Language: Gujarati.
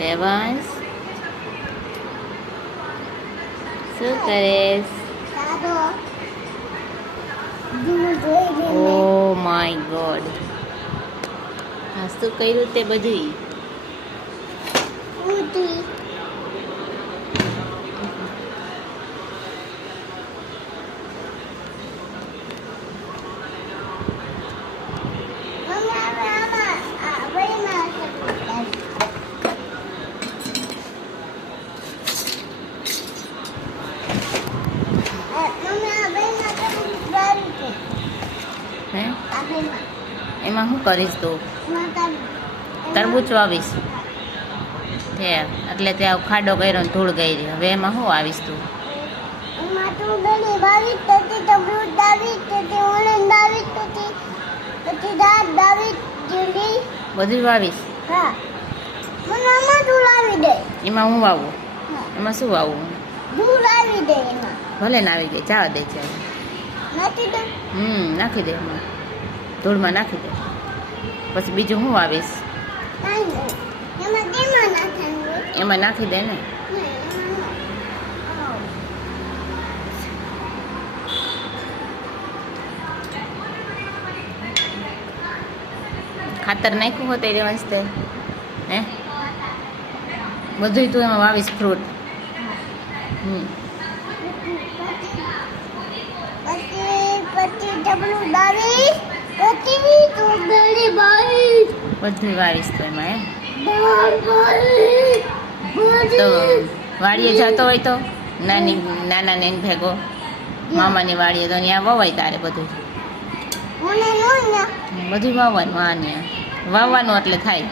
રેવાંશ શું કરેશ? ઓ માય ગોડ, આ શું કર્યું તે બધું? હે એમાં શું કરીશ તું? તરબૂચ વાવીશ તે એટલે ત્યાં ખાડો કર્યો ને ધૂળ ગઈ રહી. હવે એમાં શું વાવીશ તું? બધું વાવીશ. એમાં હું વાવું? એમાં શું વાવું? ભલે ના આવી ગઈ, જવા દે છે. નાખી દે એમાં, ધૂળમાં નાખી દે. પછી બીજું હું વાવીશ? એમાં નાખી દે ને. ખાતર નાખ્યું હોત એ રેવાંશ તે? હે બધું તું એમાં વાવીશ ફ્રૂટ? બધું વાવીશ તો એમાં. તો વાડીએ જતો હોય તો નાના ને ભેગો મામાની વાડીએ તો ત્યાં વવાય તારે બધું વાવવાનું. વાવવાનું એટલે થાય.